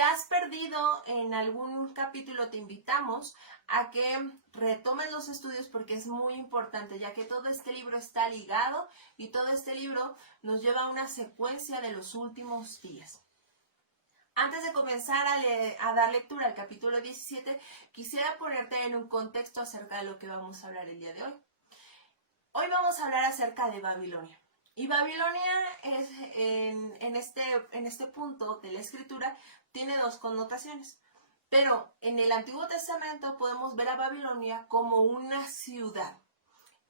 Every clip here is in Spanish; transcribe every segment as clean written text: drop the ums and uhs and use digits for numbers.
te has perdido en algún capítulo, te invitamos a que retomes los estudios porque es muy importante, ya que todo este libro está ligado y todo este libro nos lleva a una secuencia de los últimos días. Antes de comenzar a dar lectura al capítulo 17, quisiera ponerte en un contexto acerca de lo que vamos a hablar el día de hoy. Hoy vamos a hablar acerca de Babilonia. Y Babilonia es, en este punto de la escritura tiene dos connotaciones. Pero en el Antiguo Testamento podemos ver a Babilonia como una ciudad.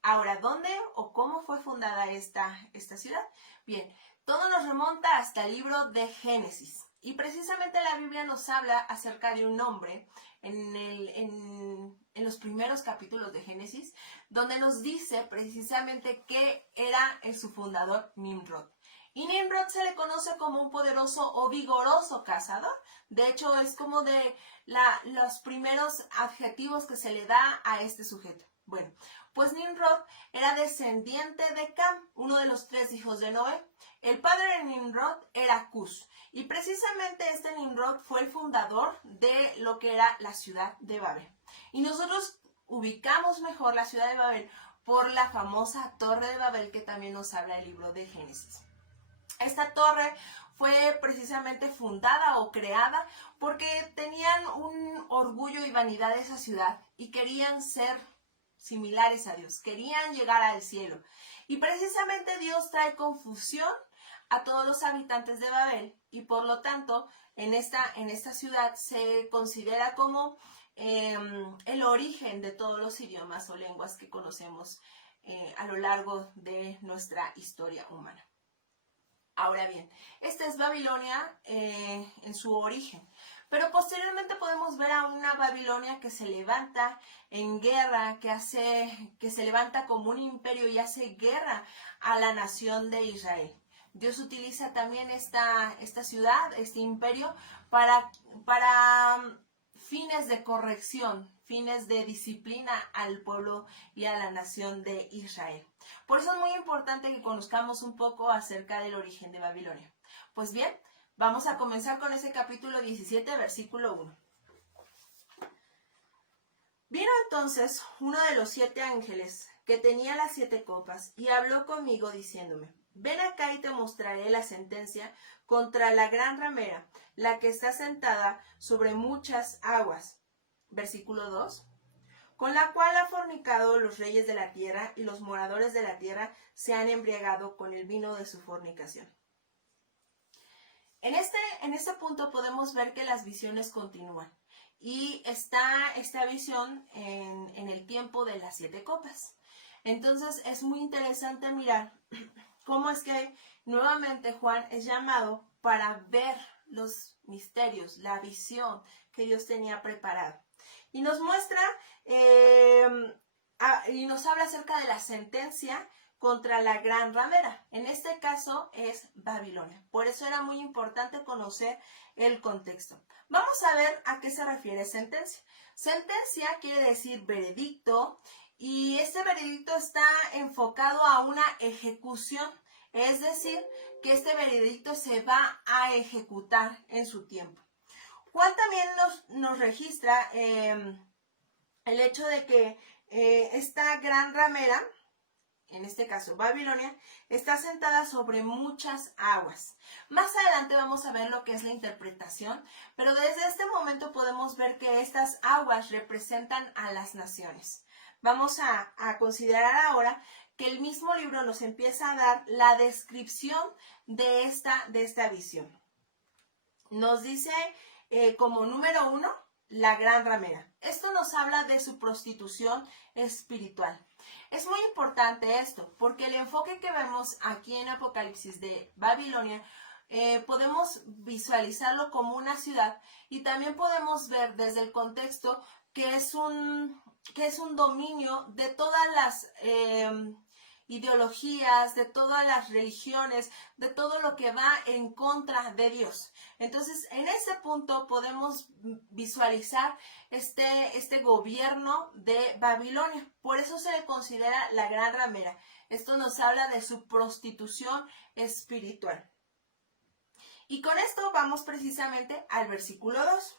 Ahora, ¿dónde o cómo fue fundada esta ciudad? Bien, todo nos remonta hasta el libro de Génesis. Y precisamente la Biblia nos habla acerca de un hombre en los primeros capítulos de Génesis, donde nos dice precisamente que era su fundador, Nimrod. Y Nimrod se le conoce como un poderoso o vigoroso cazador. De hecho, es como de los primeros adjetivos que se le da a este sujeto. Bueno, pues Nimrod era descendiente de Cam, uno de los 3 hijos de Noé. El padre de Nimrod era Cus. Y precisamente este Nimrod fue el fundador de lo que era la ciudad de Babel. Y nosotros ubicamos mejor la ciudad de Babel por la famosa Torre de Babel que también nos habla el libro de Génesis. Esta torre fue precisamente fundada o creada porque tenían un orgullo y vanidad de esa ciudad y querían ser similares a Dios, querían llegar al cielo. Y precisamente Dios trae confusión a todos los habitantes de Babel y por lo tanto en esta ciudad se considera como el origen de todos los idiomas o lenguas que conocemos a lo largo de nuestra historia humana. Ahora bien, esta es Babilonia en su origen, pero posteriormente podemos ver a una Babilonia que se levanta en guerra, que se levanta como un imperio y hace guerra a la nación de Israel. Dios utiliza también esta ciudad, este imperio, para fines de corrección, fines de disciplina al pueblo y a la nación de Israel. Por eso es muy importante que conozcamos un poco acerca del origen de Babilonia. Pues bien, vamos a comenzar con ese capítulo 17, versículo 1. Vino entonces uno de los 7 ángeles que tenía las 7 copas y habló conmigo diciéndome: ven acá y te mostraré la sentencia contra la gran ramera, la que está sentada sobre muchas aguas. Versículo 2. Con la cual ha fornicado los reyes de la tierra y los moradores de la tierra se han embriagado con el vino de su fornicación. En este punto podemos ver que las visiones continúan. Y está esta visión en el tiempo de las 7 copas. Entonces es muy interesante mirar cómo es que nuevamente Juan es llamado para ver los misterios, la visión que Dios tenía preparado. Y nos muestra y nos habla acerca de la sentencia contra la gran ramera. En este caso es Babilonia. Por eso era muy importante conocer el contexto. Vamos a ver a qué se refiere sentencia. Sentencia quiere decir veredicto y este veredicto está enfocado a una ejecución. Es decir, que este veredicto se va a ejecutar en su tiempo. Juan también nos registra el hecho de que esta gran ramera, en este caso Babilonia, está sentada sobre muchas aguas. Más adelante vamos a ver lo que es la interpretación, pero desde este momento podemos ver que estas aguas representan a las naciones. Vamos a considerar ahora que el mismo libro nos empieza a dar la descripción de esta visión. Nos dice como número 1, la gran ramera. Esto nos habla de su prostitución espiritual. Es muy importante esto, porque el enfoque que vemos aquí en Apocalipsis de Babilonia, podemos visualizarlo como una ciudad y también podemos ver desde el contexto que es un dominio de todas las ideologías, de todas las religiones, de todo lo que va en contra de Dios. Entonces, en ese punto podemos visualizar este gobierno de Babilonia. Por eso se le considera la gran ramera. Esto nos habla de su prostitución espiritual. Y con esto vamos precisamente al versículo 2.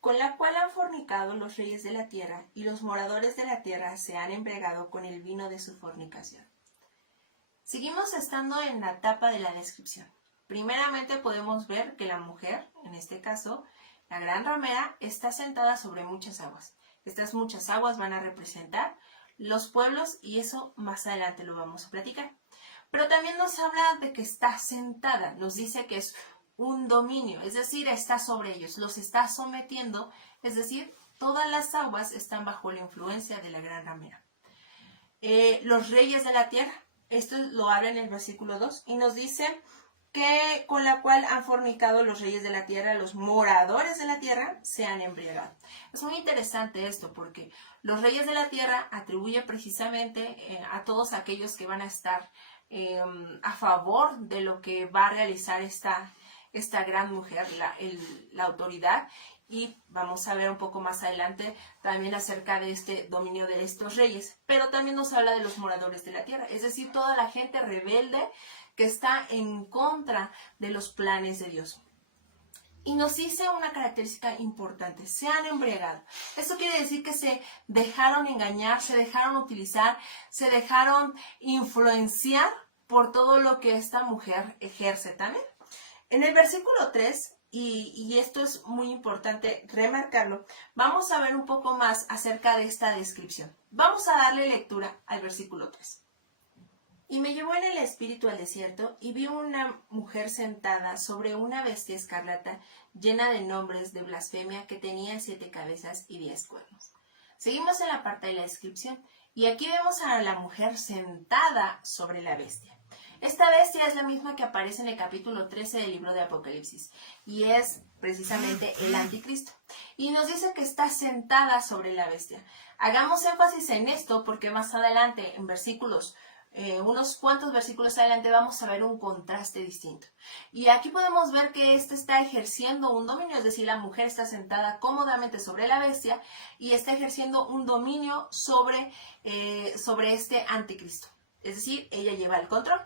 Con la cual han fornicado los reyes de la tierra, y los moradores de la tierra se han embriagado con el vino de su fornicación. Seguimos estando en la etapa de la descripción. Primeramente podemos ver que la mujer, en este caso, la gran ramera, está sentada sobre muchas aguas. Estas muchas aguas van a representar los pueblos y eso más adelante lo vamos a platicar. Pero también nos habla de que está sentada, nos dice que es un dominio, es decir, está sobre ellos, los está sometiendo, es decir, todas las aguas están bajo la influencia de la gran ramera. Los reyes de la tierra, esto lo habla en el versículo 2 y nos dice que con la cual han fornicado los reyes de la tierra, los moradores de la tierra se han embriagado. Es muy interesante esto porque los reyes de la tierra atribuye precisamente a todos aquellos que van a estar a favor de lo que va a realizar esta gran mujer, la autoridad, y vamos a ver un poco más adelante también acerca de este dominio de estos reyes, pero también nos habla de los moradores de la tierra, es decir, toda la gente rebelde que está en contra de los planes de Dios. Y nos dice una característica importante, se han embriagado. Esto quiere decir que se dejaron engañar, se dejaron utilizar, se dejaron influenciar por todo lo que esta mujer ejerce también. En el versículo 3, y esto es muy importante remarcarlo, vamos a ver un poco más acerca de esta descripción. Vamos a darle lectura al versículo 3. Y me llevó en el espíritu al desierto y vi una mujer sentada sobre una bestia escarlata llena de nombres de blasfemia que tenía 7 cabezas y 10 cuernos. Seguimos en la parte de la descripción y aquí vemos a la mujer sentada sobre la bestia. Esta bestia es la misma que aparece en el capítulo 13 del libro de Apocalipsis y es precisamente el anticristo. Y nos dice que está sentada sobre la bestia. Hagamos énfasis en esto porque más adelante en versículos unos cuantos versículos adelante vamos a ver un contraste distinto. Y aquí podemos ver que éste está ejerciendo un dominio, es decir, la mujer está sentada cómodamente sobre la bestia y está ejerciendo un dominio sobre este anticristo. Es decir, ella lleva el control.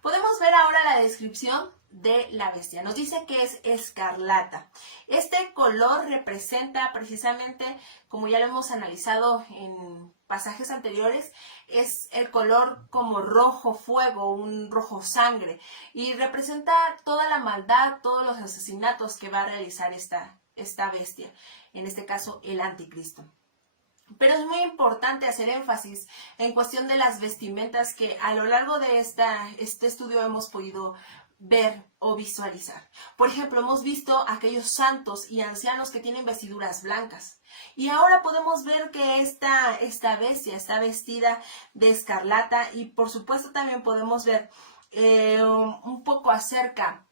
Podemos ver ahora la descripción de la bestia. Nos dice que es escarlata. Este color representa precisamente, como ya lo hemos analizado en pasajes anteriores, es el color como rojo fuego, un rojo sangre, y representa toda la maldad, todos los asesinatos que va a realizar esta bestia, en este caso el anticristo. Pero es muy importante hacer énfasis en cuestión de las vestimentas que a lo largo de este estudio hemos podido ver o visualizar. Por ejemplo, hemos visto aquellos santos y ancianos que tienen vestiduras blancas. Y ahora podemos ver que esta bestia está vestida de escarlata y por supuesto también podemos ver un poco acerca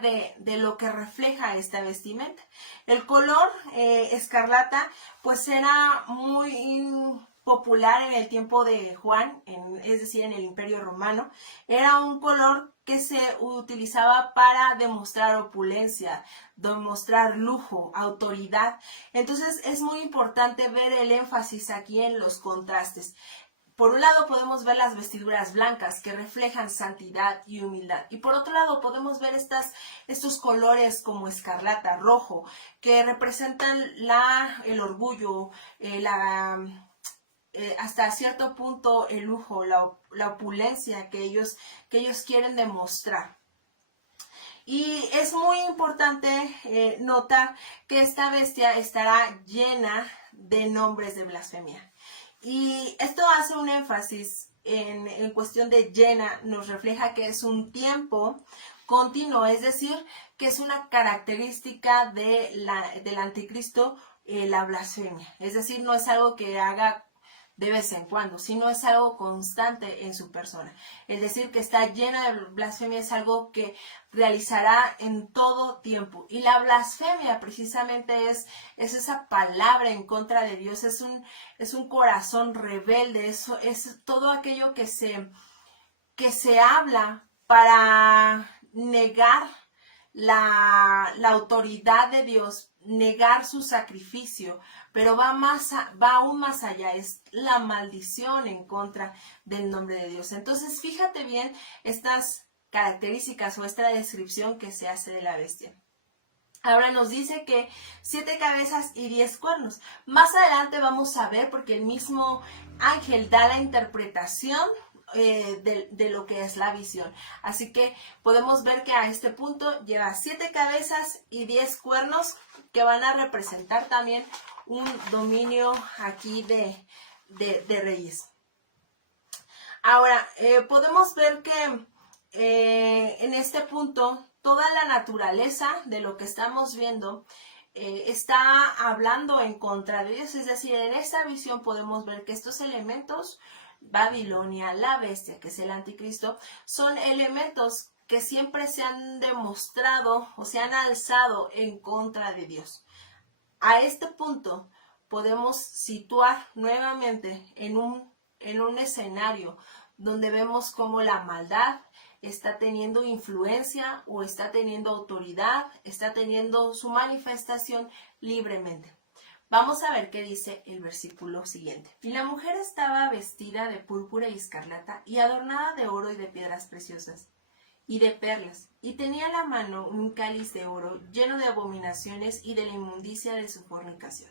de lo que refleja esta vestimenta. El color escarlata pues era muy popular en el tiempo de Juan, es decir, en el Imperio Romano. Era un color que se utilizaba para demostrar opulencia, demostrar lujo, autoridad. Entonces es muy importante ver el énfasis aquí en los contrastes. Por un lado podemos ver las vestiduras blancas que reflejan santidad y humildad. Y por otro lado podemos ver estos colores como escarlata, rojo, que representan el orgullo, hasta cierto punto el lujo, la opulencia que ellos quieren demostrar. Y es muy importante notar que esta bestia estará llena de nombres de blasfemia. Y esto hace un énfasis en cuestión de llena, nos refleja que es un tiempo continuo, es decir, que es una característica del anticristo, la blasfemia. Es decir, no es algo que haga de vez en cuando, sino es algo constante en su persona. Es decir, que está llena de blasfemia, es algo que realizará en todo tiempo. Y la blasfemia precisamente es esa palabra en contra de Dios, es un corazón rebelde, es todo aquello que se habla para negar la autoridad de Dios, negar su sacrificio, pero va aún más allá, es la maldición en contra del nombre de Dios. Entonces, fíjate bien estas características o esta descripción que se hace de la bestia. Ahora nos dice que 7 cabezas y 10 cuernos. Más adelante vamos a ver, porque el mismo ángel da la interpretación de lo que es la visión. Así que podemos ver que a este punto lleva 7 cabezas y 10 cuernos que van a representar también un dominio aquí de reyes. Ahora, podemos ver que en este punto toda la naturaleza de lo que estamos viendo está hablando en contra de Dios. Es decir, en esta visión podemos ver que estos elementos, Babilonia, la bestia, que es el anticristo, son elementos que siempre se han demostrado o se han alzado en contra de Dios. A este punto podemos situar nuevamente en un escenario donde vemos cómo la maldad está teniendo influencia o está teniendo autoridad, está teniendo su manifestación libremente. Vamos a ver qué dice el versículo siguiente. Y la mujer estaba vestida de púrpura y escarlata y adornada de oro y de piedras preciosas y de perlas, y tenía en la mano un cáliz de oro lleno de abominaciones y de la inmundicia de su fornicación.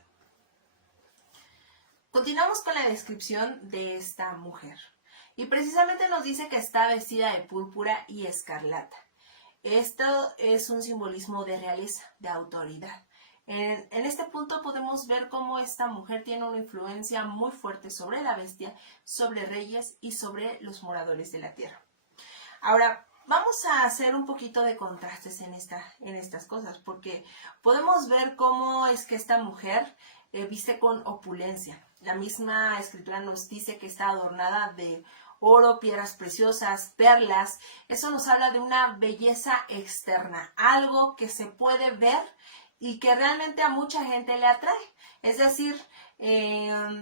Continuamos con la descripción de esta mujer. Y precisamente nos dice que está vestida de púrpura y escarlata. Esto es un simbolismo de realeza, de autoridad. En este punto podemos ver cómo esta mujer tiene una influencia muy fuerte sobre la bestia, sobre reyes y sobre los moradores de la tierra. Ahora, vamos a hacer un poquito de contrastes en estas cosas, porque podemos ver cómo es que esta mujer viste con opulencia. La misma escritura nos dice que está adornada de oro, piedras preciosas, perlas. Eso nos habla de una belleza externa, algo que se puede ver y que realmente a mucha gente le atrae. Es decir,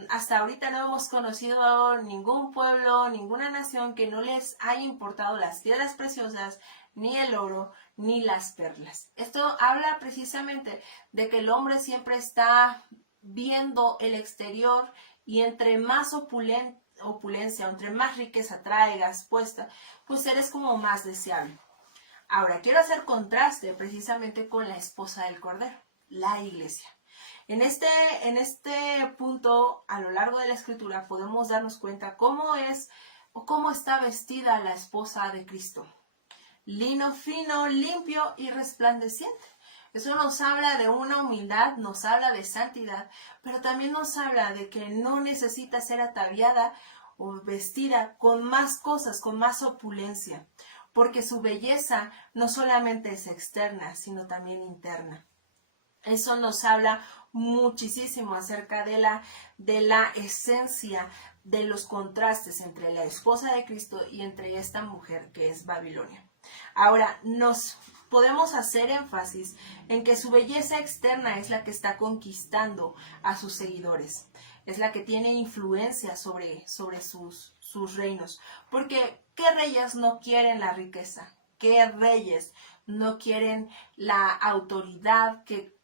hasta ahorita no hemos conocido ningún pueblo, ninguna nación que no les haya importado las piedras preciosas, ni el oro, ni las perlas. Esto habla precisamente de que el hombre siempre está viendo el exterior y entre más opulencia, entre más riqueza traigas puesta, pues eres como más deseable. Ahora, quiero hacer contraste precisamente con la esposa del Cordero, la iglesia. En este punto, a lo largo de la escritura, podemos darnos cuenta cómo es o cómo está vestida la esposa de Cristo. Lino fino, limpio y resplandeciente. Eso nos habla de una humildad, nos habla de santidad, pero también nos habla de que no necesita ser ataviada o vestida con más cosas, con más opulencia, porque su belleza no solamente es externa, sino también interna. Eso nos habla muchísimo acerca de la esencia de los contrastes entre la esposa de Cristo y entre esta mujer que es Babilonia. Ahora, nos podemos hacer énfasis en que su belleza externa es la que está conquistando a sus seguidores, es la que tiene influencia sobre sus reinos, porque ¿qué reyes no quieren la riqueza? ¿Qué reyes no quieren la autoridad que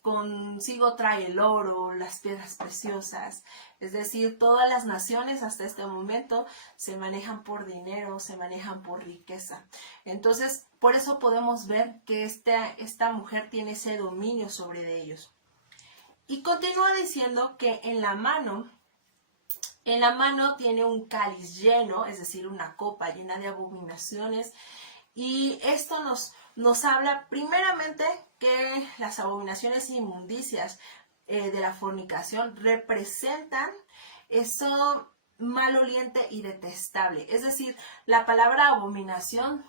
consigo trae el oro, las piedras preciosas? Es decir, todas las naciones hasta este momento se manejan por dinero, se manejan por riqueza. Entonces, por eso podemos ver que esta mujer tiene ese dominio sobre ellos. Y continúa diciendo que en la mano tiene un cáliz lleno, es decir, una copa llena de abominaciones. Y esto nos habla primeramente que las abominaciones e inmundicias de la fornicación representan eso maloliente y detestable. Es decir, la palabra abominación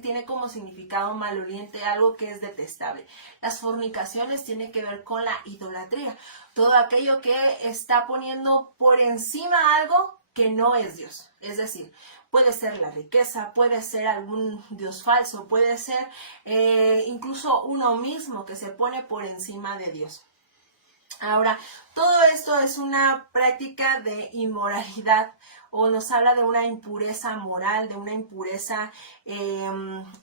tiene como significado maloliente algo que es detestable. Las fornicaciones tienen que ver con la idolatría, todo aquello que está poniendo por encima algo que no es Dios. Es decir, puede ser la riqueza, puede ser algún dios falso, puede ser incluso uno mismo que se pone por encima de Dios. Ahora, todo esto es una práctica de inmoralidad o nos habla de una impureza moral, de una impureza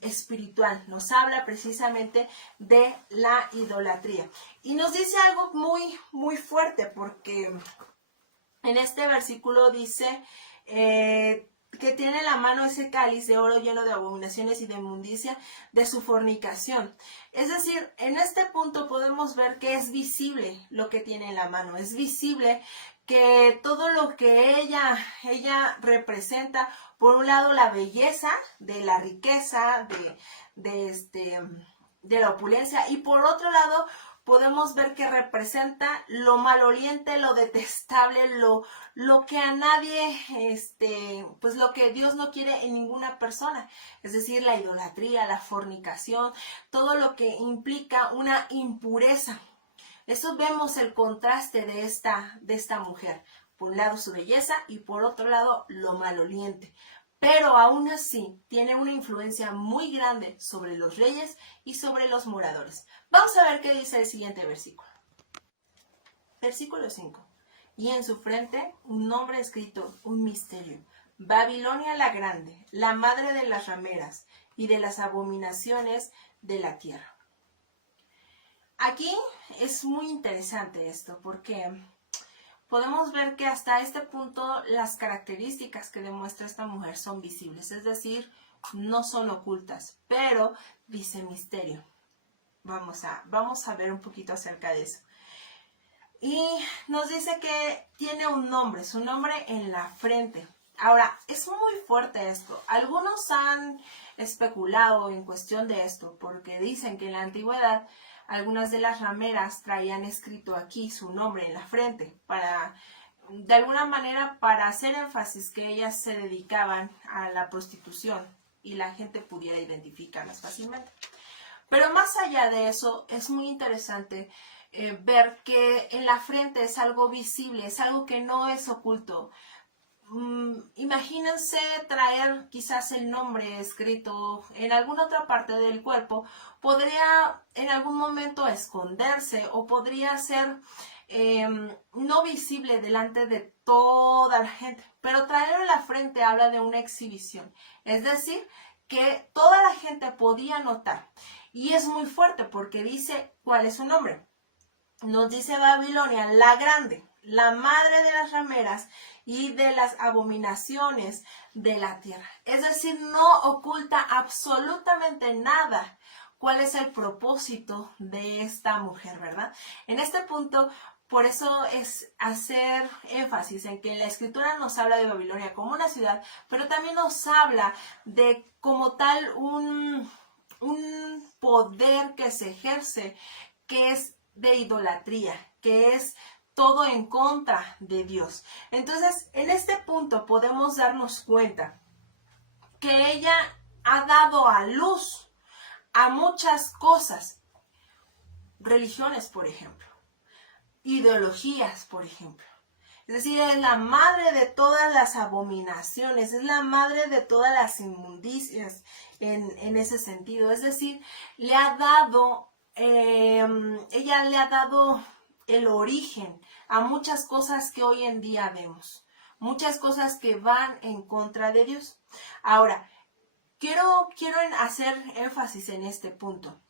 espiritual. Nos habla precisamente de la idolatría. Y nos dice algo muy, muy fuerte porque en este versículo dice que tiene en la mano ese cáliz de oro lleno de abominaciones y de inmundicia de su fornicación. Es decir, en este punto podemos ver que es visible lo que tiene en la mano, es visible que todo lo que ella representa, por un lado la belleza de la riqueza, de la opulencia, y por otro lado podemos ver que representa lo maloliente, lo detestable, lo que a nadie, pues lo que Dios no quiere en ninguna persona, es decir, la idolatría, la fornicación, todo lo que implica una impureza. Eso vemos el contraste de esta mujer. Por un lado su belleza y por otro lado lo maloliente. Pero aún así tiene una influencia muy grande sobre los reyes y sobre los moradores. Vamos a ver qué dice el siguiente versículo. Versículo 5. Y en su frente un nombre escrito, un misterio. Babilonia la grande, la madre de las rameras y de las abominaciones de la tierra. Aquí es muy interesante esto porque podemos ver que hasta este punto las características que demuestra esta mujer son visibles, es decir, no son ocultas, pero dice misterio. Vamos a ver un poquito acerca de eso. Y nos dice que tiene un nombre, su nombre en la frente. Ahora, es muy fuerte esto. Algunos han especulado en cuestión de esto, porque dicen que en la antigüedad algunas de las rameras traían escrito aquí su nombre en la frente, de alguna manera para hacer énfasis que ellas se dedicaban a la prostitución y la gente pudiera identificarlas fácilmente. Pero más allá de eso, es muy interesante ver que en la frente es algo visible, es algo que no es oculto. Imagínense traer quizás el nombre escrito en alguna otra parte del cuerpo, podría en algún momento esconderse o podría ser no visible delante de toda la gente, pero traerlo en la frente habla de una exhibición, es decir, que toda la gente podía notar. Y es muy fuerte porque dice cuál es su nombre. Nos dice Babilonia la grande, la madre de las rameras y de las abominaciones de la tierra. Es decir, no oculta absolutamente nada. ¿Cuál es el propósito de esta mujer, verdad? En este punto, por eso es hacer énfasis en que la escritura nos habla de Babilonia como una ciudad, pero también nos habla de como tal un poder que se ejerce, que es de idolatría, que es todo en contra de Dios. Entonces, en este punto podemos darnos cuenta que ella ha dado a luz a muchas cosas, religiones, por ejemplo, ideologías, por ejemplo. Es decir, es la madre de todas las abominaciones, es la madre de todas las inmundicias en ese sentido. Es decir, ella le ha dado el origen a muchas cosas que hoy en día vemos, muchas cosas que van en contra de Dios. Ahora, quiero hacer énfasis en este punto,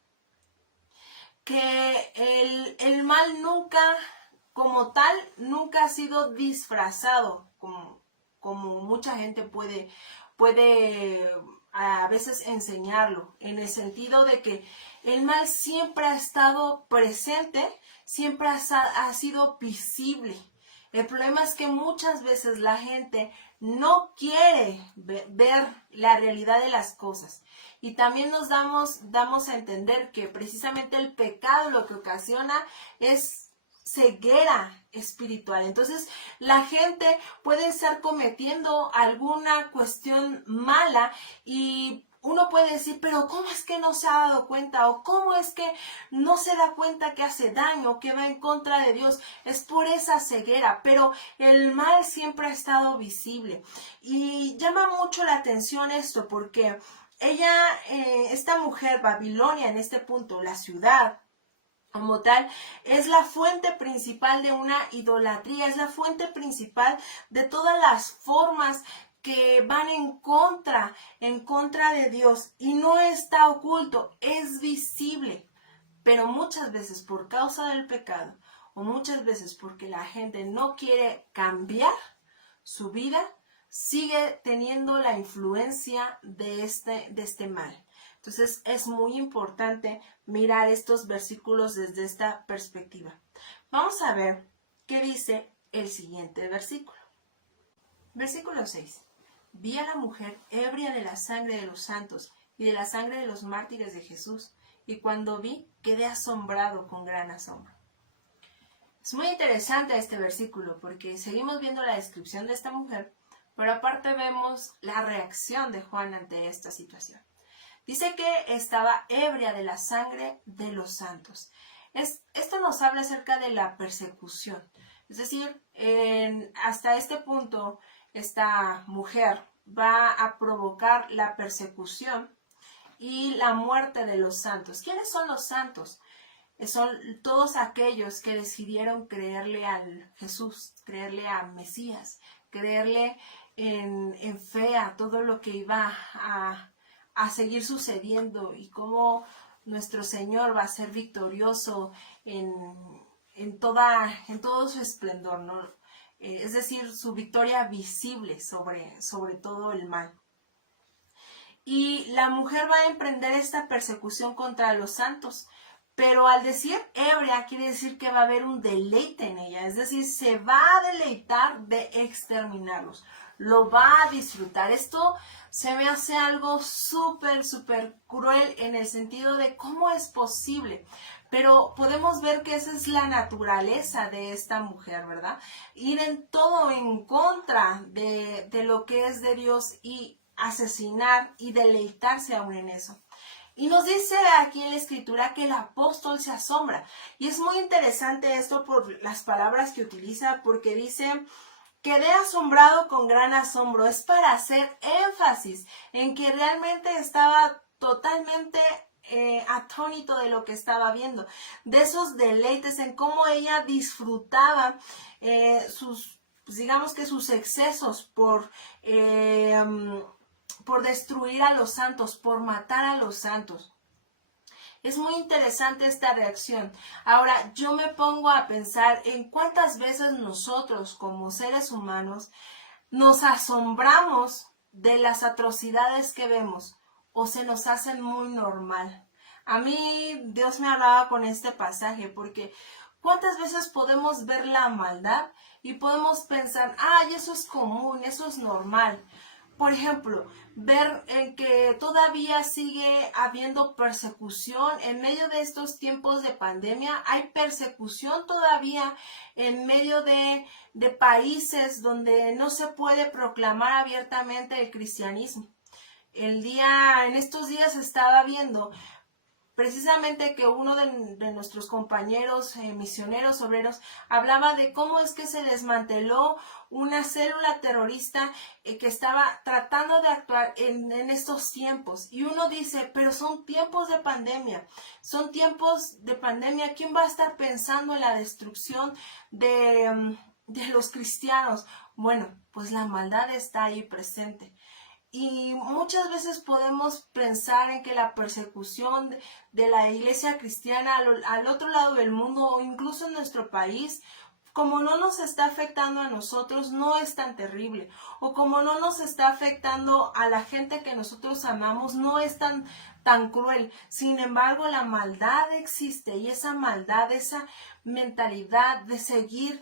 que el mal nunca, como tal, nunca ha sido disfrazado, como mucha gente puede a veces enseñarlo, en el sentido de que el mal siempre ha estado presente, siempre ha sido visible. El problema es que muchas veces la gente no quiere ver la realidad de las cosas. Y también nos damos a entender que precisamente el pecado lo que ocasiona es ceguera espiritual. Entonces, la gente puede estar cometiendo alguna cuestión mala y uno puede decir, pero ¿cómo es que no se ha dado cuenta? ¿O cómo es que no se da cuenta que hace daño, que va en contra de Dios? Es por esa ceguera, pero el mal siempre ha estado visible. Y llama mucho la atención esto, porque esta mujer, Babilonia, en este punto, la ciudad, como tal, es la fuente principal de una idolatría, es la fuente principal de todas las formas que van en contra de Dios, y no está oculto, es visible, pero muchas veces por causa del pecado, o muchas veces porque la gente no quiere cambiar su vida, sigue teniendo la influencia de este mal. Entonces es muy importante mirar estos versículos desde esta perspectiva. Vamos a ver qué dice el siguiente versículo. Versículo 6. Vi a la mujer ebria de la sangre de los santos y de la sangre de los mártires de Jesús, y cuando vi, quedé asombrado con gran asombro. Es muy interesante este versículo porque seguimos viendo la descripción de esta mujer, pero aparte vemos la reacción de Juan ante esta situación. Dice que estaba ebria de la sangre de los santos. Esto nos habla acerca de la persecución. Es decir, hasta este punto, esta mujer va a provocar la persecución y la muerte de los santos. ¿Quiénes son los santos? Son todos aquellos que decidieron creerle al Jesús, creerle a Mesías, creerle en fe a todo lo que iba a seguir sucediendo y cómo nuestro Señor va a ser victorioso en todo su esplendor, ¿no? Es decir, su victoria visible sobre todo el mal. Y la mujer va a emprender esta persecución contra los santos, pero al decir ebria quiere decir que va a haber un deleite en ella, es decir, se va a deleitar de exterminarlos, lo va a disfrutar. Esto se me hace algo súper cruel en el sentido de cómo es posible. Pero podemos ver que esa es la naturaleza de esta mujer, ¿verdad? Ir en todo en contra de lo que es de Dios y asesinar y deleitarse aún en eso. Y nos dice aquí en la escritura que el apóstol se asombra. Y es muy interesante esto por las palabras que utiliza, porque dice, quedé asombrado con gran asombro. Es para hacer énfasis en que realmente estaba totalmente atónito de lo que estaba viendo, de esos deleites, en cómo ella disfrutaba digamos que sus excesos por destruir a los santos, por matar a los santos. Es muy interesante esta reacción. Ahora, yo me pongo a pensar en cuántas veces nosotros, como seres humanos, nos asombramos de las atrocidades que vemos o se nos hacen muy normal. A mí Dios me hablaba con este pasaje porque ¿cuántas veces podemos ver la maldad y podemos pensar, ay, eso es común, eso es normal? Por ejemplo, ver en que todavía sigue habiendo persecución en medio de estos tiempos de pandemia. Hay persecución todavía en medio de países donde no se puede proclamar abiertamente el cristianismo. En estos días estaba viendo precisamente que uno de nuestros compañeros misioneros obreros hablaba de cómo es que se desmanteló una célula terrorista que estaba tratando de actuar en estos tiempos. Y uno dice, pero son tiempos de pandemia, ¿quién va a estar pensando en la destrucción de los cristianos? Bueno, pues la maldad está ahí presente. Y muchas veces podemos pensar en que la persecución de la iglesia cristiana al otro lado del mundo o incluso en nuestro país, como no nos está afectando a nosotros, no es tan terrible. O como no nos está afectando a la gente que nosotros amamos, no es tan cruel. Sin embargo, la maldad existe y esa maldad, esa mentalidad de seguir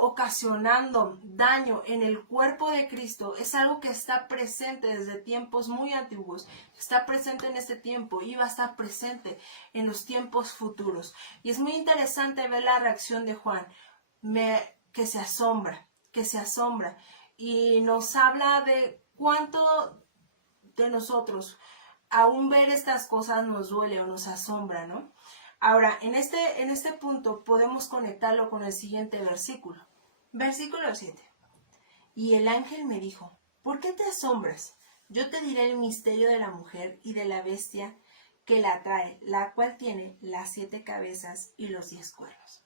ocasionando daño en el cuerpo de Cristo es algo que está presente desde tiempos muy antiguos, está presente en este tiempo y va a estar presente en los tiempos futuros. Y es muy interesante ver la reacción de Juan, que se asombra y nos habla de cuánto de nosotros aún ver estas cosas nos duele o nos asombra, ¿no? Ahora, en este punto podemos conectarlo con el siguiente versículo. Versículo 7. Y el ángel me dijo, ¿por qué te asombras? Yo te diré el misterio de la mujer y de la bestia que la trae, la cual tiene las 7 cabezas y los 10 cuernos.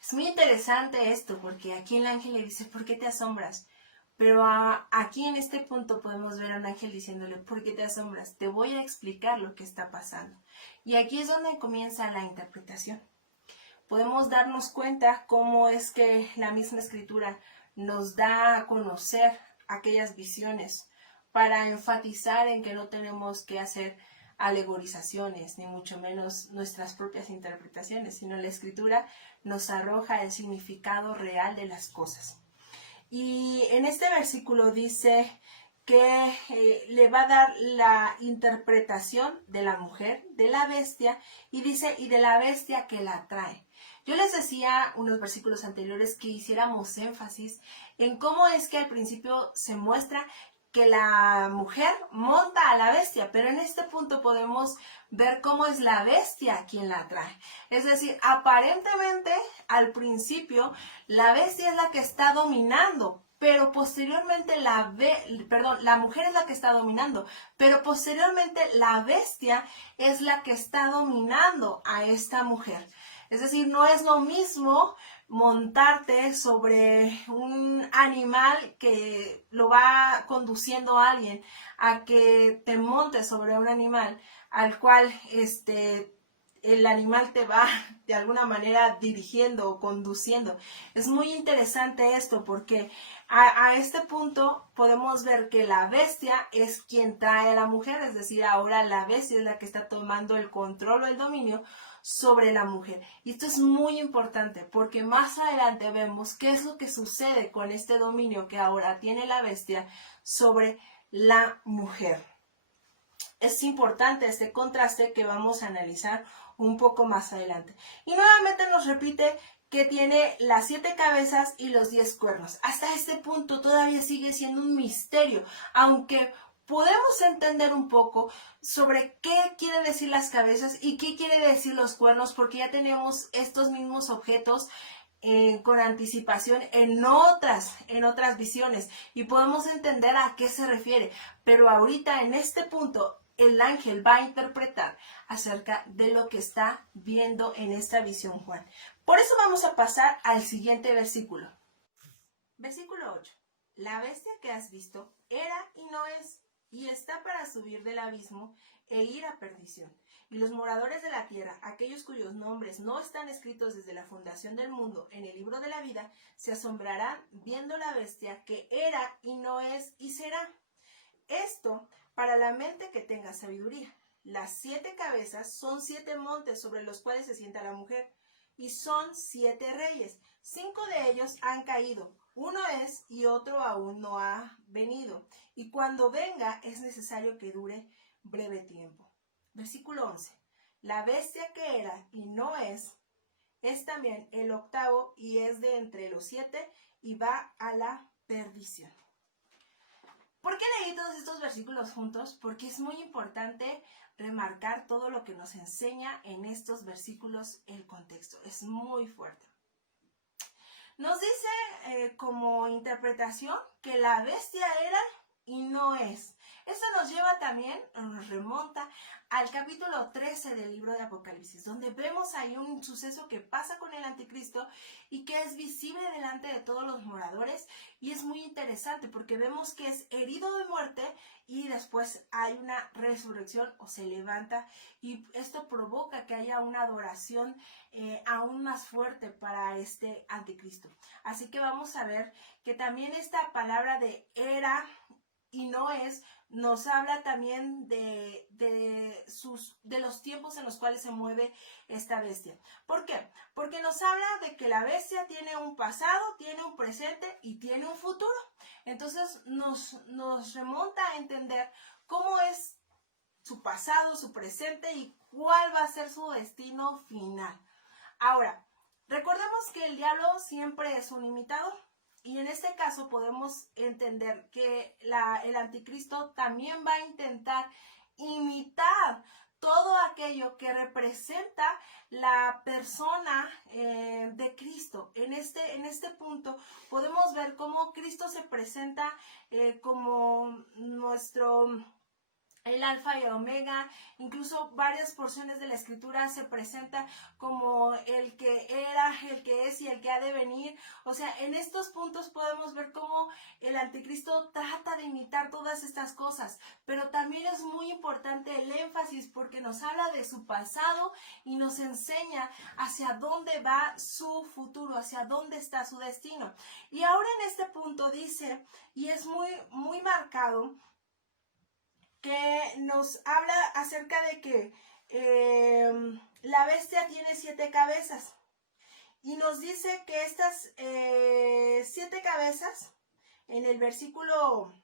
Es muy interesante esto, porque aquí el ángel le dice, ¿por qué te asombras? Pero aquí en este punto podemos ver a un ángel diciéndole, ¿por qué te asombras? Te voy a explicar lo que está pasando. Y aquí es donde comienza la interpretación. Podemos darnos cuenta cómo es que la misma escritura nos da a conocer aquellas visiones, para enfatizar en que no tenemos que hacer alegorizaciones, ni mucho menos nuestras propias interpretaciones, sino la escritura nos arroja el significado real de las cosas. Y en este versículo dice que le va a dar la interpretación de la mujer, de la bestia, y dice, y de la bestia que la trae. Yo les decía unos versículos anteriores que hiciéramos énfasis en cómo es que al principio se muestra que la mujer monta a la bestia, pero en este punto podemos ver cómo es la bestia quien la trae. Es decir, aparentemente al principio la bestia es la que está dominando, pero posteriormente la mujer es la que está dominando, pero posteriormente la bestia es la que está dominando a esta mujer. Es decir, no es lo mismo montarte sobre un animal que lo va conduciendo a alguien, a que te montes sobre un animal al cual el animal te va de alguna manera dirigiendo o conduciendo. Es muy interesante esto porque a este punto podemos ver que la bestia es quien trae a la mujer, es decir, ahora la bestia es la que está tomando el control o el dominio sobre la mujer. Y esto es muy importante porque más adelante vemos qué es lo que sucede con este dominio que ahora tiene la bestia sobre la mujer. Es importante este contraste que vamos a analizar un poco más adelante. Y nuevamente nos repite que tiene las 7 cabezas y los 10 cuernos. Hasta este punto todavía sigue siendo un misterio, aunque podemos entender un poco sobre qué quieren decir las cabezas y qué quiere decir los cuernos, porque ya tenemos estos mismos objetos con anticipación en otras visiones y podemos entender a qué se refiere. Pero ahorita en este punto el ángel va a interpretar acerca de lo que está viendo en esta visión Juan. Por eso vamos a pasar al siguiente versículo. Versículo 8. La bestia que has visto era y no es, y está para subir del abismo e ir a perdición. Y los moradores de la tierra, aquellos cuyos nombres no están escritos desde la fundación del mundo en el libro de la vida, se asombrarán viendo la bestia que era y no es y será. Esto para la mente que tenga sabiduría. Las 7 cabezas son 7 montes sobre los cuales se sienta la mujer, y son 7 reyes. 5 de ellos han caído, uno es y otro aún no ha venido, y cuando venga es necesario que dure breve tiempo. Versículo 11. La bestia que era y no es también el octavo y es de entre los 7 y va a la perdición. ¿Por qué leí todos estos versículos juntos? Porque es muy importante remarcar todo lo que nos enseña en estos versículos el contexto. Es muy fuerte. Nos dice como interpretación que la bestia era y no es. Esto nos lleva también, nos remonta al capítulo 13 del libro de Apocalipsis, donde vemos ahí un suceso que pasa con el anticristo y que es visible delante de todos los moradores, y es muy interesante porque vemos que es herido de muerte y después hay una resurrección o se levanta, y esto provoca que haya una adoración aún más fuerte para este anticristo. Así que vamos a ver que también esta palabra de era y no es nos habla también de los tiempos en los cuales se mueve esta bestia. ¿Por qué? Porque nos habla de que la bestia tiene un pasado, tiene un presente y tiene un futuro. Entonces nos remonta a entender cómo es su pasado, su presente y cuál va a ser su destino final. Ahora, recordemos que el diablo siempre es un imitador. Y en este caso podemos entender que el anticristo también va a intentar imitar todo aquello que representa la persona de Cristo. En este punto podemos ver cómo Cristo se presenta como nuestro el alfa y el omega, incluso varias porciones de la escritura se presentan como el que era, el que es y el que ha de venir. O sea, en estos puntos podemos ver cómo el anticristo trata de imitar todas estas cosas, pero también es muy importante el énfasis porque nos habla de su pasado y nos enseña hacia dónde va su futuro, hacia dónde está su destino. Y ahora en este punto dice, y es muy marcado, que nos habla acerca de que la bestia tiene 7 cabezas y nos dice que estas 7 cabezas en el versículo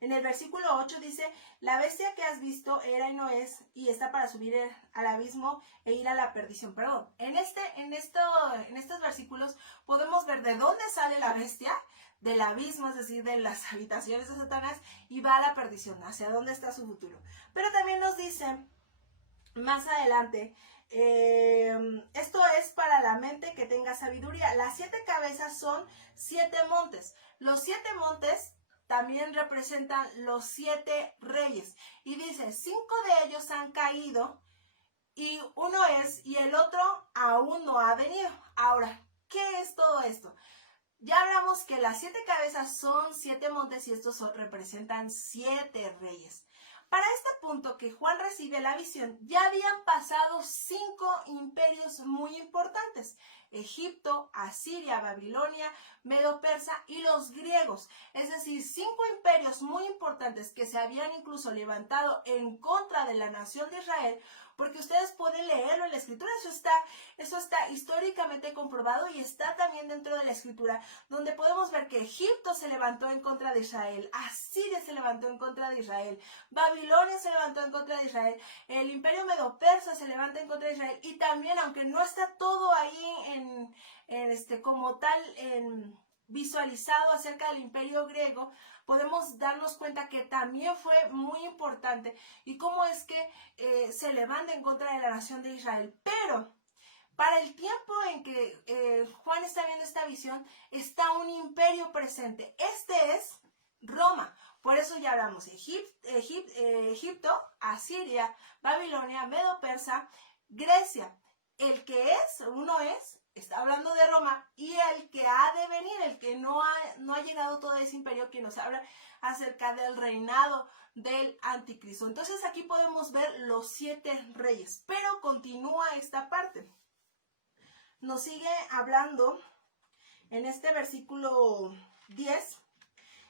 8 dice, la bestia que has visto era y no es, y está para subir al abismo e ir a la perdición. Perdón, en estos versículos podemos ver de dónde sale la bestia, del abismo, es decir, de las habitaciones de Satanás, y va a la perdición, hacia dónde está su futuro. Pero también nos dice más adelante, esto es para la mente que tenga sabiduría. Las 7 cabezas son 7 montes. Los 7 montes también representan los 7 reyes. Y dice, 5 de ellos han caído y uno es y el otro aún no ha venido. Ahora, ¿qué es todo esto? Ya hablamos que las 7 cabezas son 7 montes y estos representan 7 reyes. Para este punto que Juan recibe la visión, ya habían pasado 5 imperios muy importantes: Egipto, Asiria, Babilonia, Medo-Persa y los griegos. Es decir, 5 imperios muy importantes que se habían incluso levantado en contra de la nación de Israel, porque ustedes pueden leerlo en la escritura, eso está históricamente comprobado y está también dentro de la escritura, donde podemos ver que Egipto se levantó en contra de Israel, Asiria se levantó en contra de Israel, Babilonia se levantó en contra de Israel, el imperio medo-persa se levanta en contra de Israel, y también, aunque no está todo ahí como tal visualizado acerca del imperio griego, podemos darnos cuenta que también fue muy importante y cómo es que se levanta en contra de la nación de Israel. Pero para el tiempo en que Juan está viendo esta visión, está un imperio presente. Este es Roma. Por eso ya hablamos Egipto, Asiria, Babilonia, Medo-Persa, Grecia. El que es, uno es, está hablando de Roma, y el que ha de venir, el que no ha llegado todo ese imperio, que nos habla acerca del reinado del anticristo. Entonces aquí podemos ver los 7 reyes, pero continúa esta parte. Nos sigue hablando en este versículo 10,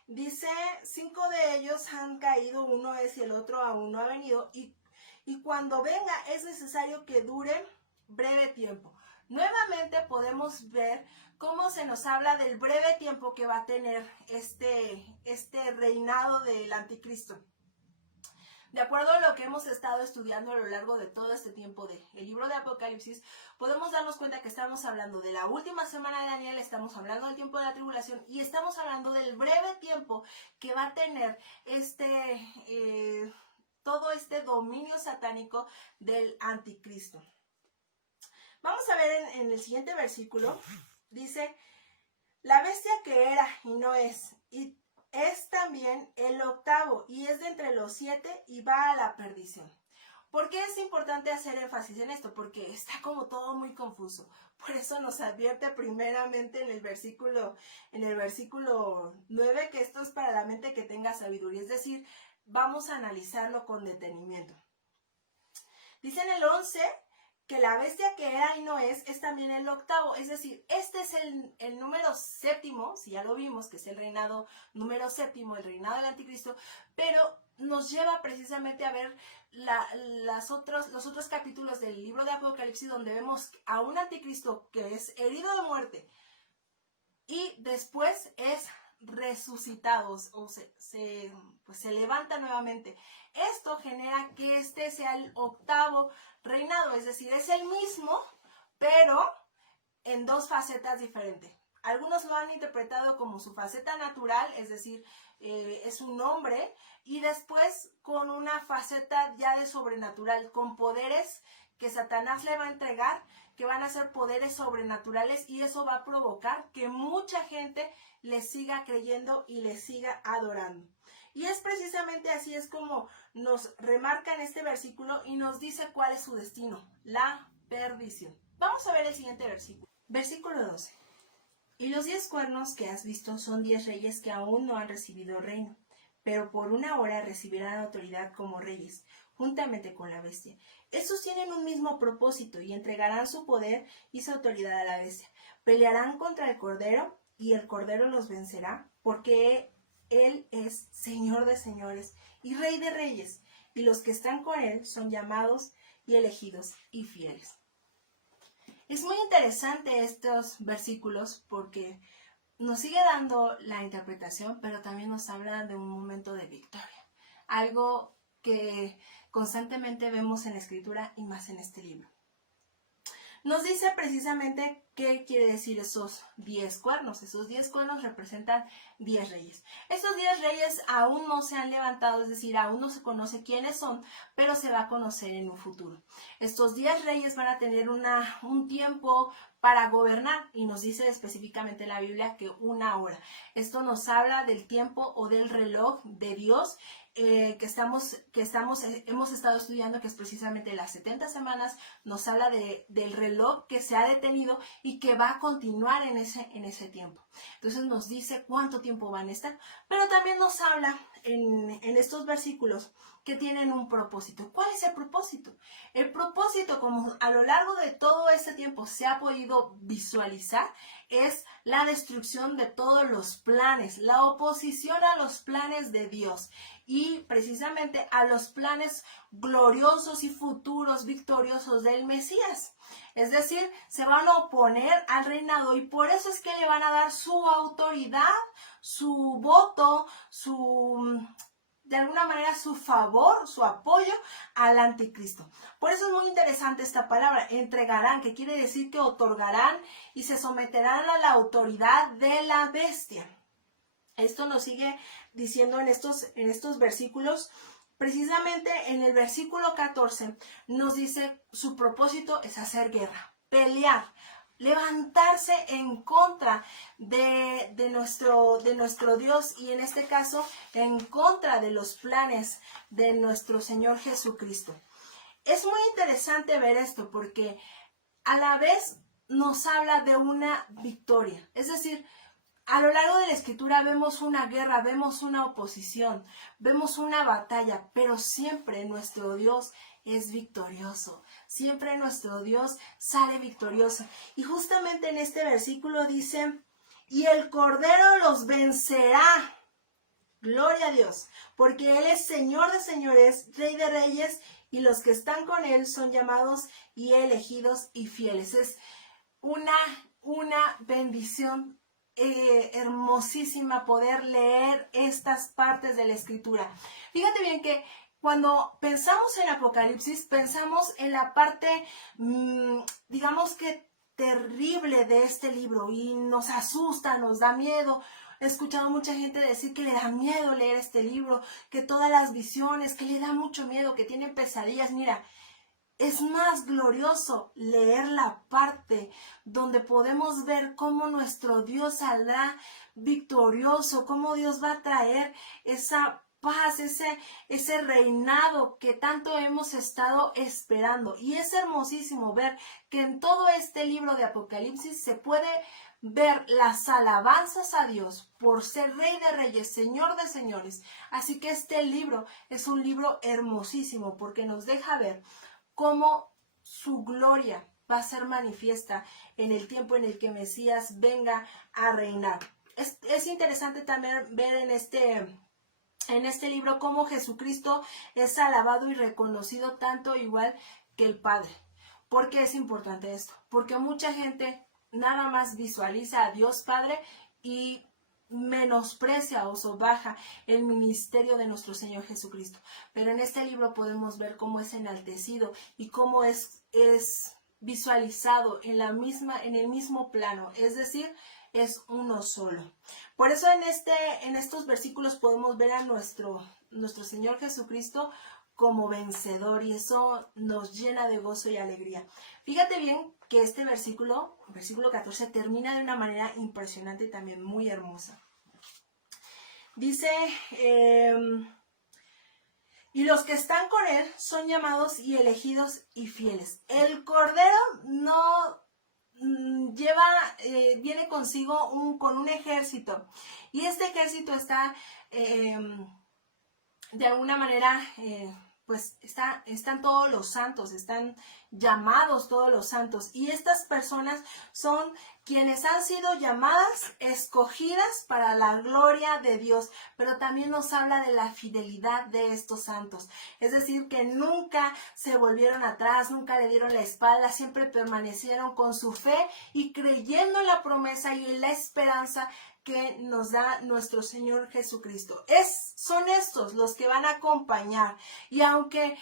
dice, 5 de ellos han caído, uno es y el otro aún no ha venido, y cuando venga es necesario que dure breve tiempo. Nuevamente podemos ver cómo se nos habla del breve tiempo que va a tener este reinado del anticristo. De acuerdo a lo que hemos estado estudiando a lo largo de todo este tiempo del libro de Apocalipsis, podemos darnos cuenta que estamos hablando de la última semana de Daniel, estamos hablando del tiempo de la tribulación y estamos hablando del breve tiempo que va a tener todo este dominio satánico del anticristo. Vamos a ver en el siguiente versículo, dice, la bestia que era y no es, y es también el octavo, y es de entre los 7 y va a la perdición. ¿Por qué es importante hacer énfasis en esto? Porque está como todo muy confuso. Por eso nos advierte primeramente en el versículo 9 que esto es para la mente que tenga sabiduría, es decir, vamos a analizarlo con detenimiento. Dice en el 11 que la bestia que era y no es también el octavo, es decir, este es el número séptimo, si ya lo vimos, que es el reinado número séptimo, el reinado del anticristo, pero nos lleva precisamente a ver los otros capítulos del libro de Apocalipsis, donde vemos a un anticristo que es herido de muerte y después es resucitado o se levanta nuevamente. Esto genera que este sea el octavo reinado, es decir, es el mismo, pero en 2 facetas diferentes. Algunos lo han interpretado como su faceta natural, es decir, es un hombre, y después con una faceta ya de sobrenatural, con poderes que Satanás le va a entregar, que van a ser poderes sobrenaturales, y eso va a provocar que mucha gente le siga creyendo y le siga adorando. Y es precisamente así es como nos remarca en este versículo y nos dice cuál es su destino, la perdición. Vamos a ver el siguiente versículo. Versículo 12. Y los 10 cuernos que has visto son 10 reyes que aún no han recibido reino, pero por una hora recibirán autoridad como reyes, juntamente con la bestia. Estos tienen un mismo propósito y entregarán su poder y su autoridad a la bestia. Pelearán contra el Cordero y el Cordero los vencerá, porque Él es Señor de señores y Rey de reyes, y los que están con Él son llamados y elegidos y fieles. Es muy interesante estos versículos porque nos sigue dando la interpretación, pero también nos habla de un momento de victoria. Algo que constantemente vemos en la Escritura y más en este libro. Nos dice precisamente qué quiere decir esos 10 cuernos. Esos 10 cuernos representan 10 reyes. Estos 10 reyes aún no se han levantado, es decir, aún no se conoce quiénes son, pero se va a conocer en un futuro. Estos 10 reyes van a tener un tiempo para gobernar y nos dice específicamente la Biblia que una hora. Esto nos habla del tiempo o del reloj de Dios hemos estado estudiando, que es precisamente las 70 semanas, nos habla del reloj que se ha detenido y que va a continuar en ese tiempo. Entonces nos dice cuánto tiempo van a estar, pero también nos habla en estos versículos que tienen un propósito. ¿Cuál es el propósito? El propósito, como a lo largo de todo este tiempo se ha podido visualizar, es la destrucción de todos los planes, la oposición a los planes de Dios y precisamente a los planes gloriosos y futuros victoriosos del Mesías. Es decir, se van a oponer al reinado y por eso es que le van a dar su autoridad, su voto, de alguna manera su favor, su apoyo al anticristo. Por eso es muy interesante esta palabra, entregarán, que quiere decir que otorgarán y se someterán a la autoridad de la bestia. Esto nos sigue diciendo en estos versículos. Precisamente en el versículo 14 nos dice su propósito es hacer guerra, pelear, levantarse en contra de nuestro Dios y en este caso en contra de los planes de nuestro Señor Jesucristo. Es muy interesante ver esto porque a la vez nos habla de una victoria, es decir, a lo largo de la Escritura vemos una guerra, vemos una oposición, vemos una batalla, pero siempre nuestro Dios es victorioso. Siempre nuestro Dios sale victorioso. Y justamente en este versículo dice, y el Cordero los vencerá. Gloria a Dios, porque Él es Señor de señores, Rey de reyes, y los que están con Él son llamados y elegidos y fieles. Es una bendición hermosísima poder leer estas partes de la Escritura. Fíjate bien que cuando pensamos en Apocalipsis, pensamos en la parte, digamos que terrible de este libro y nos asusta, nos da miedo. He escuchado mucha gente decir que le da miedo leer este libro, que todas las visiones, que le da mucho miedo, que tienen pesadillas. Mira, es más glorioso leer la parte donde podemos ver cómo nuestro Dios saldrá victorioso, cómo Dios va a traer esa paz, ese reinado que tanto hemos estado esperando. Y es hermosísimo ver que en todo este libro de Apocalipsis se puede ver las alabanzas a Dios por ser Rey de reyes, Señor de señores. Así que este libro es un libro hermosísimo porque nos deja ver cómo su gloria va a ser manifiesta en el tiempo en el que Mesías venga a reinar. Es interesante también ver en este libro cómo Jesucristo es alabado y reconocido tanto igual que el Padre. ¿Por qué es importante esto? Porque mucha gente nada más visualiza a Dios Padre y menosprecia o sobaja el ministerio de nuestro Señor Jesucristo. Pero en este libro podemos ver cómo es enaltecido y cómo es visualizado en el mismo plano, es decir, es uno solo. Por eso en estos versículos podemos ver a nuestro Señor Jesucristo como vencedor y eso nos llena de gozo y alegría. Fíjate bien que este versículo 14, termina de una manera impresionante y también muy hermosa. Dice, y los que están con él son llamados y elegidos y fieles. El Cordero no viene consigo con un ejército. Y este ejército está, de alguna manera, pues están todos los santos, están llamados todos los santos. Y estas personas son quienes han sido llamadas, escogidas para la gloria de Dios. Pero también nos habla de la fidelidad de estos santos. Es decir, que nunca se volvieron atrás, nunca le dieron la espalda, siempre permanecieron con su fe y creyendo en la promesa y en la esperanza que nos da nuestro Señor Jesucristo. Son estos los que van a acompañar. Y aunque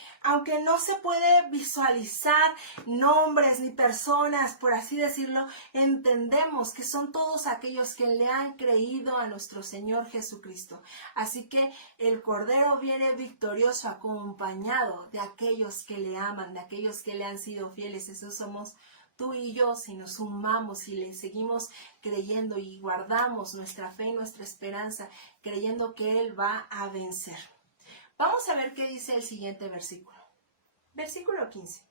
no se puede visualizar nombres ni personas, por así decirlo, entendemos que son todos aquellos que le han creído a nuestro Señor Jesucristo. Así que el Cordero viene victorioso, acompañado de aquellos que le aman, de aquellos que le han sido fieles. Esos somos tú y yo, si nos sumamos y le seguimos creyendo y guardamos nuestra fe y nuestra esperanza, creyendo que Él va a vencer. Vamos a ver qué dice el siguiente versículo. Versículo 15.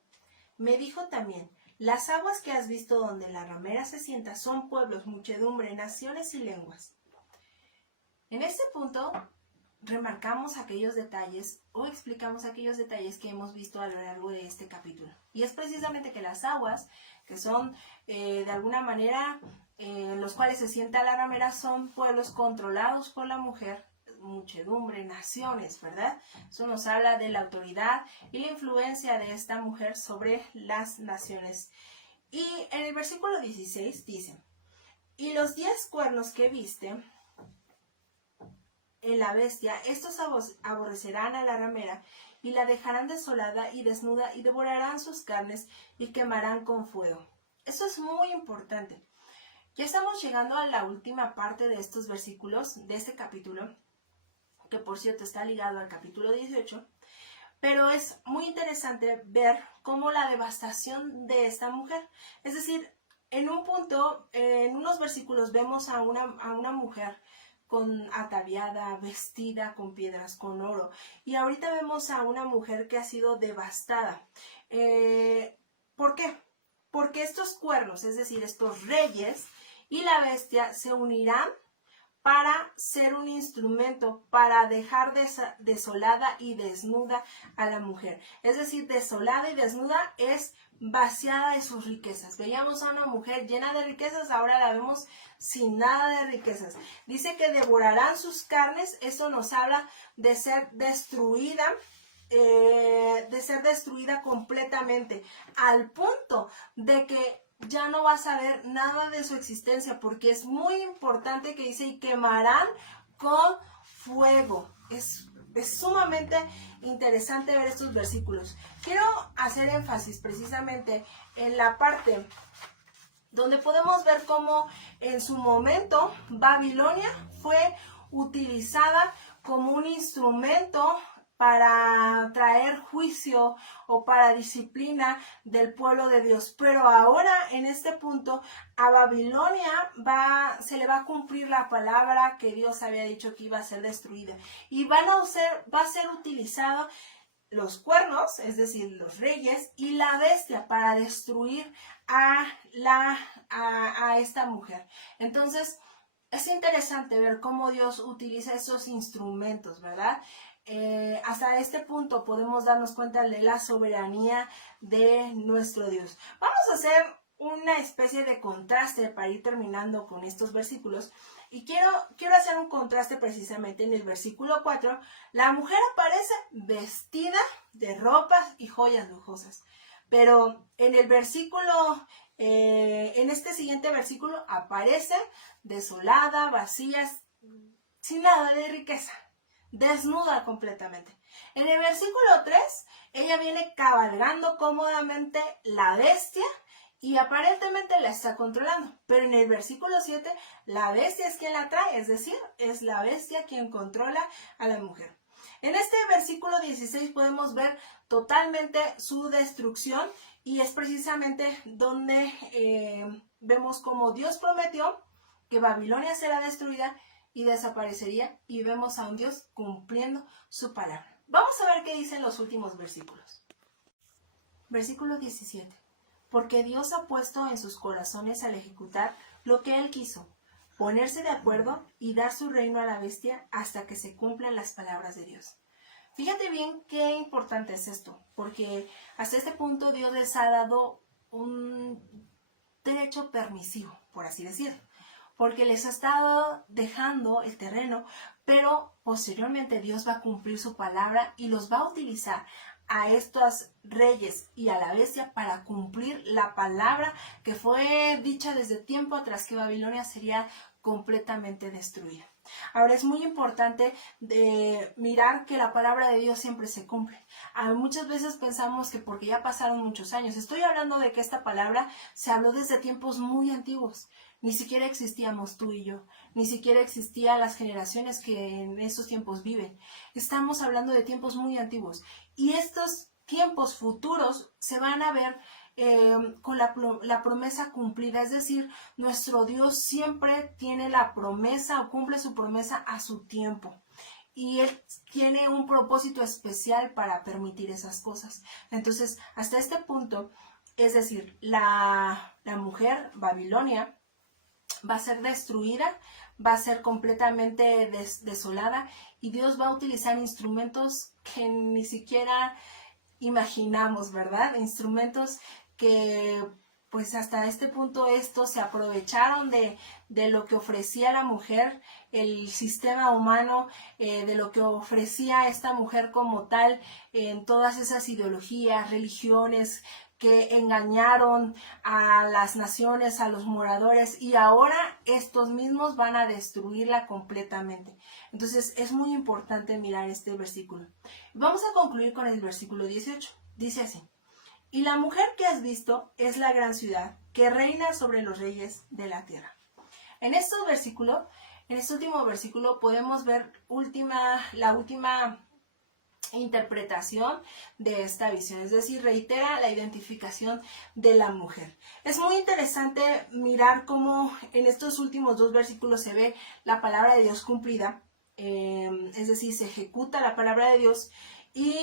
Me dijo también, las aguas que has visto donde la ramera se sienta son pueblos, muchedumbre, naciones y lenguas. En este punto remarcamos aquellos detalles o explicamos aquellos detalles que hemos visto a lo largo de este capítulo. Y es precisamente que las aguas, que son de alguna manera los cuales se sienta la ramera, son pueblos controlados por la mujer, muchedumbre, naciones, ¿verdad? Eso nos habla de la autoridad y la influencia de esta mujer sobre las naciones. Y en el versículo 16 dice, y los 10 cuernos que viste en la bestia, estos aborrecerán a la ramera y la dejarán desolada y desnuda y devorarán sus carnes y quemarán con fuego. Eso es muy importante. Ya estamos llegando a la última parte de estos versículos, de este capítulo, que por cierto está ligado al capítulo 18, pero es muy interesante ver cómo la devastación de esta mujer, es decir, en un punto, en unos versículos vemos a una mujer ataviada, vestida con piedras, con oro. Y ahorita vemos a una mujer que ha sido devastada. ¿Por qué? Porque estos cuernos, es decir, estos reyes y la bestia se unirán para ser un instrumento para dejar desolada y desnuda a la mujer. Es decir, desolada y desnuda es vaciada de sus riquezas. Veíamos a una mujer llena de riquezas, ahora la vemos sin nada de riquezas. Dice que devorarán sus carnes, eso nos habla de ser destruida, completamente, al punto de que ya no vas a ver nada de su existencia, porque es muy importante que dice, y quemarán con fuego. Es sumamente interesante ver estos versículos. Quiero hacer énfasis precisamente en la parte donde podemos ver cómo en su momento Babilonia fue utilizada como un instrumento para traer juicio o para disciplina del pueblo de Dios. Pero ahora, en este punto, a Babilonia se le va a cumplir la palabra que Dios había dicho que iba a ser destruida. Y va a ser utilizado los cuernos, es decir, los reyes, y la bestia para destruir a esta mujer. Entonces, es interesante ver cómo Dios utiliza esos instrumentos, ¿verdad? Hasta este punto podemos darnos cuenta de la soberanía de nuestro Dios. Vamos a hacer una especie de contraste para ir terminando con estos versículos. Y quiero hacer un contraste precisamente en el versículo 4. La mujer aparece vestida de ropas y joyas lujosas. Pero en el versículo, en este siguiente versículo, aparece desolada, vacía, sin nada de riqueza, desnuda completamente. En el versículo 3, ella viene cabalgando cómodamente la bestia y aparentemente la está controlando. Pero en el versículo 7, la bestia es quien la trae, es decir, es la bestia quien controla a la mujer. En este versículo 16 podemos ver totalmente su destrucción y es precisamente donde vemos como Dios prometió que Babilonia será destruida y desaparecería, y vemos a un Dios cumpliendo su palabra. Vamos a ver qué dicen los últimos versículos. Versículo 17. Porque Dios ha puesto en sus corazones al ejecutar lo que Él quiso, ponerse de acuerdo y dar su reino a la bestia hasta que se cumplan las palabras de Dios. Fíjate bien qué importante es esto, porque hasta este punto Dios les ha dado un derecho permisivo, por así decirlo, porque les ha estado dejando el terreno, pero posteriormente Dios va a cumplir su palabra y los va a utilizar a estos reyes y a la bestia para cumplir la palabra que fue dicha desde tiempo atrás, que Babilonia sería completamente destruida. Ahora es muy importante mirar que la palabra de Dios siempre se cumple. Muchas veces pensamos que porque ya pasaron muchos años, estoy hablando de que esta palabra se habló desde tiempos muy antiguos. Ni siquiera existíamos tú y yo, ni siquiera existían las generaciones que en estos tiempos viven. Estamos hablando de tiempos muy antiguos y estos tiempos futuros se van a ver con la promesa cumplida, es decir, nuestro Dios siempre tiene la promesa o cumple su promesa a su tiempo. Y Él tiene un propósito especial para permitir esas cosas. Entonces, hasta este punto, es decir, la mujer Babilonia va a ser destruida, va a ser completamente desolada y Dios va a utilizar instrumentos que ni siquiera imaginamos, ¿verdad? Instrumentos que pues hasta este punto estos se aprovecharon de lo que ofrecía la mujer, el sistema humano, de lo que ofrecía esta mujer como tal, en todas esas ideologías, religiones que engañaron a las naciones, a los moradores, y ahora estos mismos van a destruirla completamente. Entonces es muy importante mirar este versículo. Vamos a concluir con el versículo 18. Dice así: y la mujer que has visto es la gran ciudad que reina sobre los reyes de la tierra. En este último versículo podemos ver la última interpretación de esta visión, es decir, reitera la identificación de la mujer. Es muy interesante mirar cómo en estos últimos dos versículos se ve la palabra de Dios cumplida, es decir, se ejecuta la palabra de Dios y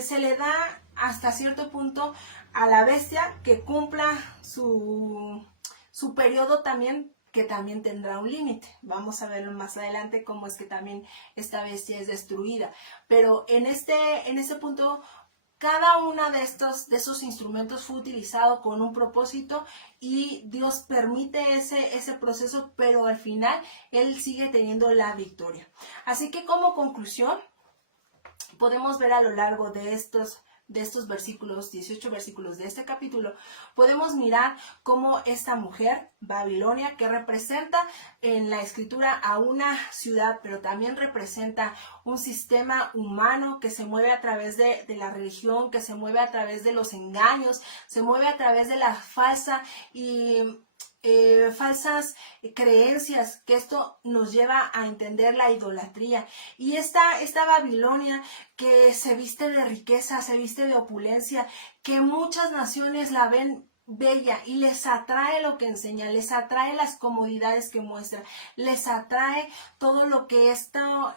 se le da hasta cierto punto a la bestia que cumpla su periodo también, que también tendrá un límite. Vamos a verlo más adelante cómo es que también esta bestia es destruida. Pero en este punto, cada uno de esos instrumentos fue utilizado con un propósito y Dios permite ese proceso, pero al final Él sigue teniendo la victoria. Así que como conclusión, podemos ver a lo largo de estos versículos, 18 versículos de este capítulo, podemos mirar cómo esta mujer, Babilonia, que representa en la escritura a una ciudad, pero también representa un sistema humano que se mueve a través de la religión, que se mueve a través de los engaños, se mueve a través de la falsas creencias, que esto nos lleva a entender la idolatría. Y esta Babilonia que se viste de riqueza, se viste de opulencia, que muchas naciones la ven bella y les atrae lo que enseña, les atrae las comodidades que muestra, les atrae todo lo que esta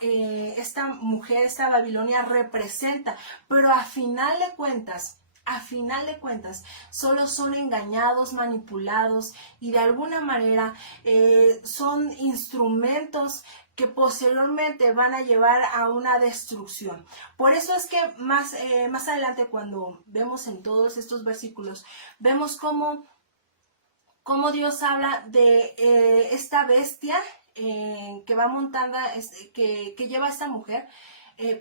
mujer, esta Babilonia representa, pero a final de cuentas, solo son engañados, manipulados y de alguna manera son instrumentos que posteriormente van a llevar a una destrucción. Por eso es que más adelante, cuando vemos en todos estos versículos, vemos cómo Dios habla de esta bestia que va montada, que lleva a esta mujer.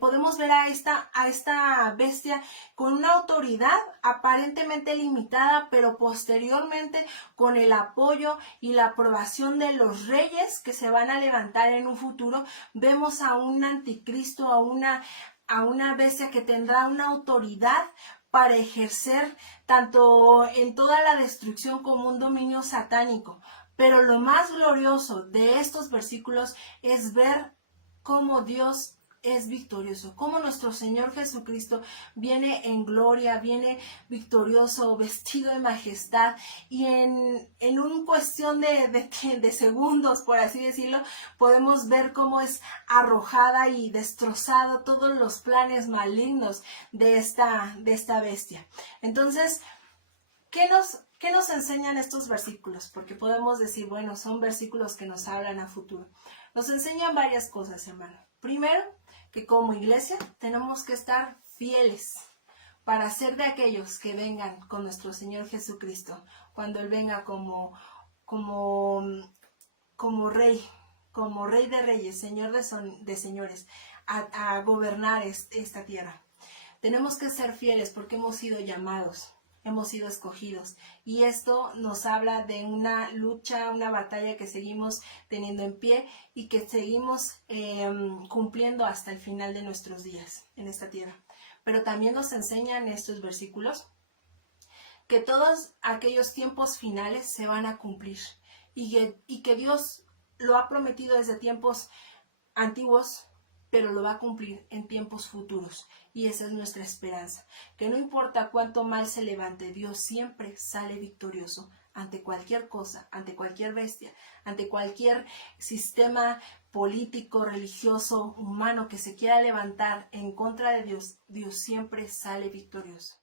Podemos ver a esta bestia con una autoridad aparentemente limitada, pero posteriormente con el apoyo y la aprobación de los reyes que se van a levantar en un futuro, vemos a un anticristo, a una bestia que tendrá una autoridad para ejercer tanto en toda la destrucción como un dominio satánico. Pero lo más glorioso de estos versículos es ver cómo Dios es victorioso, cómo nuestro Señor Jesucristo viene en gloria, viene victorioso, vestido de majestad, y en una cuestión de segundos, por así decirlo, podemos ver cómo es arrojada y destrozado todos los planes malignos de esta bestia. Entonces, ¿qué nos enseñan estos versículos? Porque podemos decir, bueno, son versículos que nos hablan a futuro. Nos enseñan varias cosas, hermano. Primero, que como iglesia tenemos que estar fieles para ser de aquellos que vengan con nuestro Señor Jesucristo, cuando Él venga como rey de reyes, Señor de señores, a gobernar esta tierra. Tenemos que ser fieles porque hemos sido llamados, hemos sido escogidos, y esto nos habla de una lucha, una batalla que seguimos teniendo en pie y que seguimos cumpliendo hasta el final de nuestros días en esta tierra. Pero también nos enseñan estos versículos que todos aquellos tiempos finales se van a cumplir y que Dios lo ha prometido desde tiempos antiguos, pero lo va a cumplir en tiempos futuros. Y esa es nuestra esperanza, que no importa cuánto mal se levante, Dios siempre sale victorioso ante cualquier cosa, ante cualquier bestia, ante cualquier sistema político, religioso, humano que se quiera levantar en contra de Dios. Dios siempre sale victorioso.